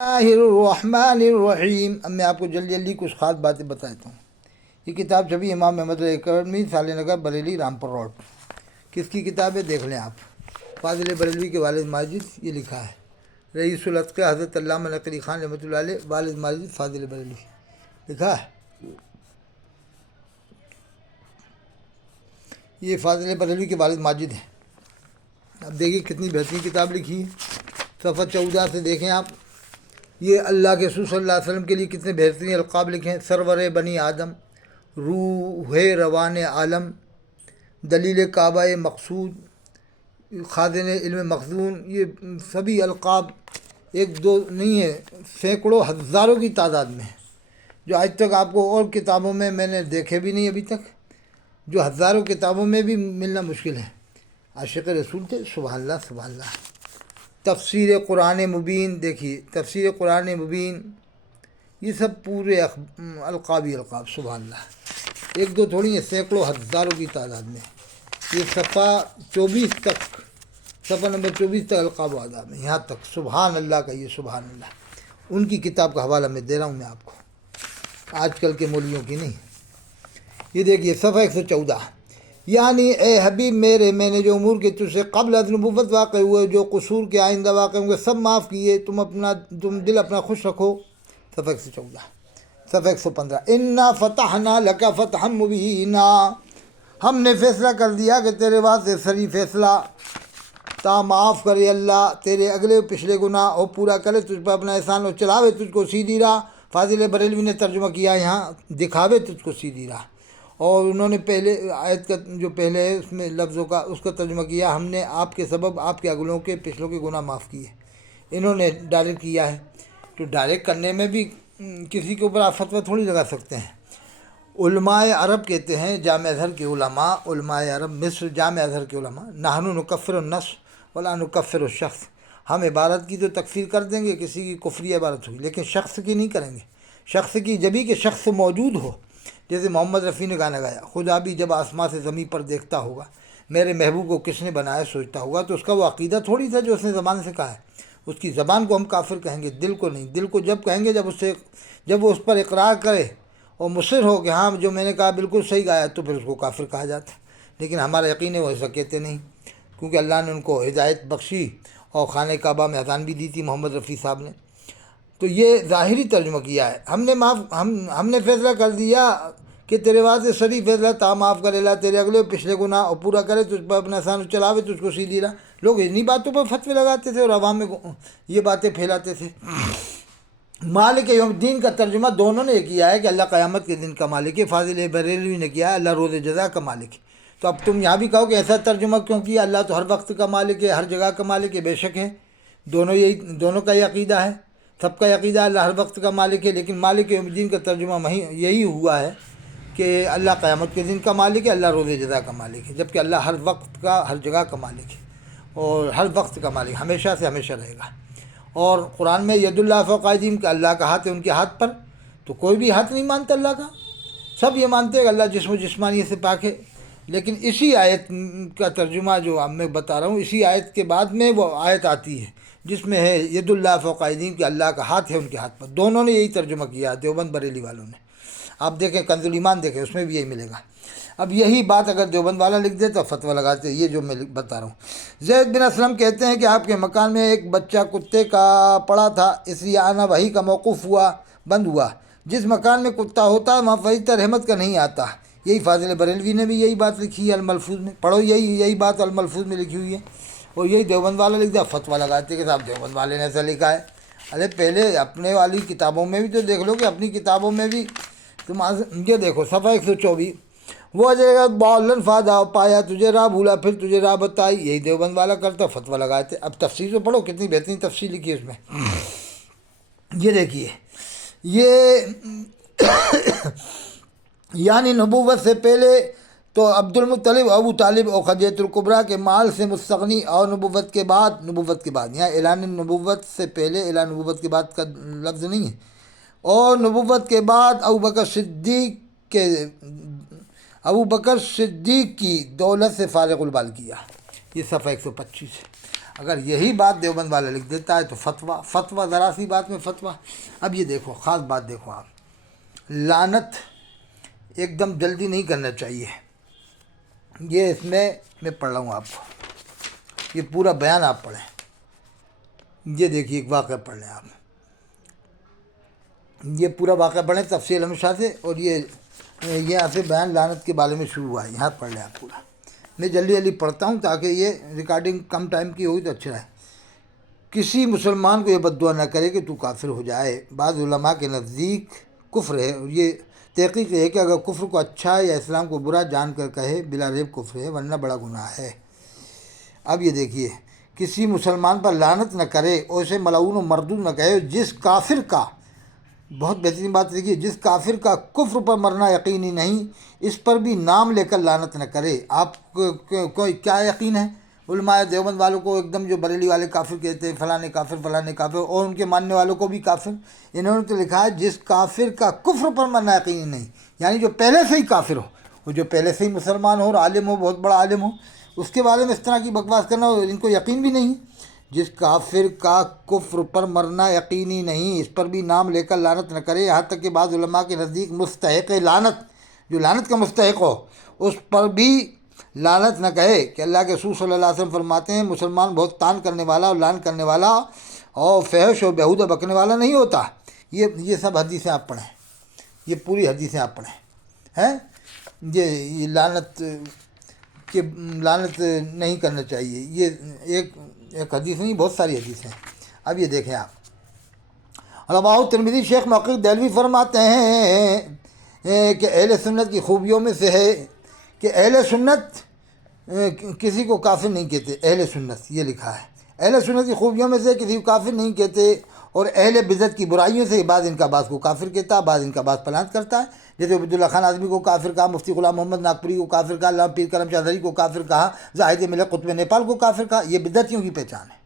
اللہ الرحمن الرحیم۔ اب میں آپ کو جلدی جلدی کچھ خاص باتیں بتاتا ہوں۔ یہ کتاب چھپی امام محمد اکیڈمی، سالے نگر، بریلی، رامپور روڈ۔ کس کی کتاب ہے دیکھ لیں آپ۔ فاضل بریلوی کے والد ماجد یہ لکھا ہے۔ رئیس العتقہ حضرت علامہ نقوی خان رحمۃ اللہ علیہ، والد ماجد فاضل بریلوی لکھا ہے۔ یہ فاضل بریلوی کے والد ماجد ہیں۔ اب دیکھیے کتنی بہترین کتاب لکھی ہے۔ صفحہ 14 سے دیکھیں آپ۔ یہ اللہ کے رسول صلی اللہ علیہ وسلم کے لیے کتنے بہترین القاب لکھے ہیں۔ سرور بنی آدم، روح روان عالم، دلیل کعبہ مقصود، خازن علم مخزون، یہ سبھی القاب ایک دو نہیں ہے، سینکڑوں ہزاروں کی تعداد میں ہیں، جو آج تک آپ کو اور کتابوں میں نے دیکھے بھی نہیں ابھی تک، جو ہزاروں کتابوں میں بھی ملنا مشکل ہے۔ عاشق رسول تھے، سبحان اللہ سبحان اللہ۔ تفسیر قرآن مبین دیکھیے، تفسیر قرآن مبین، یہ سب پورے القاب سبحان اللہ، ایک دو تھوڑی ہیں، سینکڑوں ہزاروں کی تعداد میں۔ یہ صفحہ 24 تک، صفحہ نمبر 24 تک القاب و آداب میں، یہاں تک سبحان اللہ کا یہ سبحان اللہ۔ ان کی کتاب کا حوالہ میں دے رہا ہوں میں آپ کو، آج کل کے مولویوں کی نہیں۔ یہ دیکھیے صفحہ 114، یعنی اے حبیب میرے، میں نے جو امور کے تجھ سے قبل از نبوت واقع ہوئے، جو قصور کے آئندہ واقع ہوں گے، سب معاف کیے۔ تم دل اپنا خوش رکھو۔ صفحہ 114، صفحہ 115، انا فتحنا لک فتحا مبینا، ہم نے فیصلہ کر دیا کہ تیرے واسطے صریح فیصلہ، تا معاف کرے اللہ تیرے اگلے پچھلے گناہ، اور پورا کرے تجھ پر اپنا احسان، اور چلاوے تجھ کو سیدھی راہ۔ فاضل بریلوی نے ترجمہ کیا یہاں، دکھاوے تجھ کو سیدھی راہ، اور انہوں نے پہلے آیت کا جو پہلے ہے اس میں لفظوں کا، اس کا ترجمہ کیا، ہم نے آپ کے سبب آپ کے اگلوں کے پچھلوں کے گناہ معاف کیے۔ انہوں نے ڈائریکٹ کیا ہے، تو ڈائریکٹ کرنے میں بھی کسی کے اوپر آپ فتویٰ تھوڑی لگا سکتے ہیں۔ علماء عرب کہتے ہیں، جامع ازہر کے علماء، علماء عرب مصر جامع ازہر کے علماء، نحن نکفر النص ولا نکفر الشخص، ہم عبارت کی تو تکفیر کر دیں گے، کسی کی کفری عبارت ہوئی، لیکن شخص کی نہیں کریں گے۔ شخص کی جبھی کہ شخص موجود ہو، جیسے محمد رفیع نے گانا گایا، خدا بھی جب آسمان سے زمین پر دیکھتا ہوگا، میرے محبوب کو کس نے بنایا سوچتا ہوگا، تو اس کا وہ عقیدہ تھوڑی تھا جو اس نے زبان سے کہا ہے۔ اس کی زبان کو ہم کافر کہیں گے، دل کو نہیں۔ دل کو جب کہیں گے جب وہ اس پر اقرار کرے اور مصر ہو کہ ہاں جو میں نے کہا بالکل صحیح گایا، تو پھر اس کو کافر کہا جاتا ہے۔ لیکن ہمارا یقین ہے وہ ایسا کہتے نہیں، کیونکہ اللہ نے ان کو ہدایت بخشی اور خانہ کعبہ میں اذان بھی دی تھی محمد رفیع صاحب نے۔ تو یہ ظاہری ترجمہ کیا ہے، ہم نے فیصلہ کر دیا کہ تیرے واسطے صریح فیصلہ، تا معاف کرے اللہ تیرے اگلے پچھلے گناہ، اور پورا کرے تجھ پر اپنا احسان، چلاوے تجھ کو سیدھی راہ۔ لوگ انہی باتوں پر فتوے لگاتے تھے اور عوام میں یہ باتیں پھیلاتے تھے۔ مالک یوم الدین کا ترجمہ دونوں نے کیا ہے کہ اللہ قیامت کے دن کا مالک ہے، فاضل بریلوی نے کیا ہے اللہ روز جزا کا مالک ہے۔ تو اب تم یہاں بھی کہو کہ ایسا ترجمہ کیوں کیا، اللہ تو ہر وقت کا مالک ہے، ہر جگہ کا مالک ہے، بے شک ہے، دونوں کا یہ عقیدہ ہے، سب کا عقیدہ اللہ ہر وقت کا مالک ہے، لیکن مالک یوم الدین کا ترجمہ یہی ہوا ہے کہ اللہ قیامت کے دن کا مالک ہے، اللہ روز جزا کا مالک ہے، جبکہ اللہ ہر وقت کا ہر جگہ کا مالک ہے، اور ہر وقت کا مالک ہمیشہ سے ہمیشہ رہے گا۔ اور قرآن میں ید اللہ فوق ایدیہم کہ اللہ کا ہاتھ ہے ان کے ہاتھ پر، تو کوئی بھی ہاتھ نہیں مانتا اللہ کا، سب یہ مانتے ہیں کہ اللہ جسم و جسمانیت سے پاک ہے۔ لیکن اسی آیت کا ترجمہ جو اب میں بتا رہا ہوں، اسی آیت کے بعد میں وہ آیت آتی ہے جس میں ہے ید اللہ فوق ایدیہم کہ اللہ کا ہاتھ ہے ان کے ہاتھ پر۔ دونوں نے یہی ترجمہ کیا، دیوبند بریلی والوں نے۔ آپ دیکھیں کنز الایمان دیکھیں، اس میں بھی یہی ملے گا۔ اب یہی بات اگر دیوبند والا لکھ دے تو فتویٰ لگاتے، یہ جو میں بتا رہا ہوں۔ زید بن اسلم کہتے ہیں کہ آپ کے مکان میں ایک بچہ کتے کا پڑا تھا، اس لیے آنا وحی کا موقوف بند ہوا۔ جس مکان میں کتا ہوتا ہے وہاں فرشتہ رحمت کا نہیں آتا۔ یہی فاضل بریلوی نے بھی یہی بات لکھی ہے الملفوظ میں، پڑھو یہی بات الملفوظ میں لکھی ہوئی ہے، اور یہی دیوبند والا لکھ دیا، فتویٰ لگاتے کہ صاحب دیوبند والے نے ایسا لکھا ہے۔ ارے پہلے اپنے والی کتابوں میں بھی تو دیکھ لو کہ اپنی کتابوں میں بھی تم یہ دیکھو صفحہ 124، وہ جگہ بالن فادا پایا تجھے راہ بھولا پھر تجھے راہ بتائی، یہی دیوبند والا کرتا، فتویٰ لگاتے۔ اب تفسیر تو پڑھو کتنی بہترین تفسیر لکھی ہے اس میں۔ یہ دیکھیے، یہ یعنی نبوت سے پہلے تو عبد المطلب ابو طالب اور خدیجہ الکبریٰ کے مال سے مستغنی، اور نبوت کے بعد یہاں اعلان نبوت سے پہلے اعلان نبوت کے بعد کا لفظ نہیں ہے، اور نبوت کے بعد ابو بکر صدیق کی دولت سے فارغ البال کیا۔ یہ صفحہ 125 ہے۔ اگر یہی بات دیوبند والا لکھ دیتا ہے تو فتویٰ ذرا سی بات میں فتویٰ۔ اب یہ دیکھو خاص بات دیکھو آپ، لعنت ایک دم جلدی نہیں کرنا چاہیے۔ یہ اس میں پڑھ رہا ہوں آپ کو، یہ پورا بیان آپ پڑھیں۔ یہ دیکھیے ایک واقعہ پڑھ لیں آپ، یہ پورا واقعہ پڑھیں تفصیل ہمیشہ سے، اور یہ یہاں سے بیان لعنت کے بارے میں شروع ہوا ہے، یہاں پڑھ لیں آپ پورا۔ میں جلدی جلدی پڑھتا ہوں تاکہ یہ ریکارڈنگ کم ٹائم کی ہوئی تو اچھا ہے۔ کسی مسلمان کو یہ بد دعا نہ کرے کہ تو کافر ہو جائے۔ بعض علماء کے نزدیک کفر ہے، اور یہ تحقیق ہے کہ اگر کفر کو اچھا یا اسلام کو برا جان کر کہے بلا ریب کفر ہے، ورنہ بڑا گناہ ہے۔ اب یہ دیکھیے، کسی مسلمان پر لعنت نہ کرے اور اسے ملعون و مردود نہ کہے، جس کافر کا، بہت بہترین بات دیکھیے، جس کافر کا کفر پر مرنا یقینی نہیں، اس پر بھی نام لے کر لعنت نہ کرے۔ آپ کو کیا یقین ہے؟ علماء دیوبند والوں کو ایک دم جو بریلی والے کافر کہتے ہیں، فلاں کافر، اور ان کے ماننے والوں کو بھی کافر، انہوں نے تو لکھا ہے جس کافر کا کفر پر مرنا یقینی نہیں، یعنی جو پہلے سے ہی کافر ہو، وہ جو پہلے سے ہی مسلمان ہو اور عالم ہو، بہت بڑا عالم ہو، اس کے بارے میں اس طرح کی بکواس کرنا، ان کو یقین بھی نہیں۔ جس کافر کا کفر پر مرنا یقینی نہیں، اس پر بھی نام لے کر لعنت نہ کرے، یہاں تک کہ بعض علماء کے نزدیک مستحق لعنت، جو لعنت کا مستحق ہو، اس پر بھی لعنت نہ کہے، کہ اللہ کے رسول صلی اللہ علیہ وسلم فرماتے ہیں مسلمان بہت تان کرنے والا اور لعن کرنے والا اور فحش و بیہودہ بکنے والا نہیں ہوتا۔ یہ سب حدیثیں آپ پڑھیں، یہ پوری حدیثیں آپ پڑھیں ہیں۔ یہ لعنت نہیں کرنا چاہیے، یہ ایک حدیث نہیں، بہت ساری حدیثیں ہیں۔ اب یہ دیکھیں آپ، رواه ترمذی، شیخ موقع دہلوی فرماتے ہیں کہ اہل سنت کی خوبیوں میں سے ہے کہ اہل سنت کسی کو کافر نہیں کہتے، اہل سنت یہ لکھا ہے، اہل سنت کی خوبیوں میں سے کسی کو کافر نہیں کہتے، اور اہل بدعت کی برائیوں سے بعض ان کا بعض کو کافر کہتا ہے، بعض ان کا بعض پلانت کرتا ہے، جیسے عبداللہ خان اعظمی کو کافر کہا، مفتی غلام محمد ناگپوری کو کافر کہا، علامہ پیر کرم شاہ زہری کو کافر کہا، زاہد ملک قطب نیپال کو کافر کہا۔ یہ بدعتیوں کی پہچان ہے۔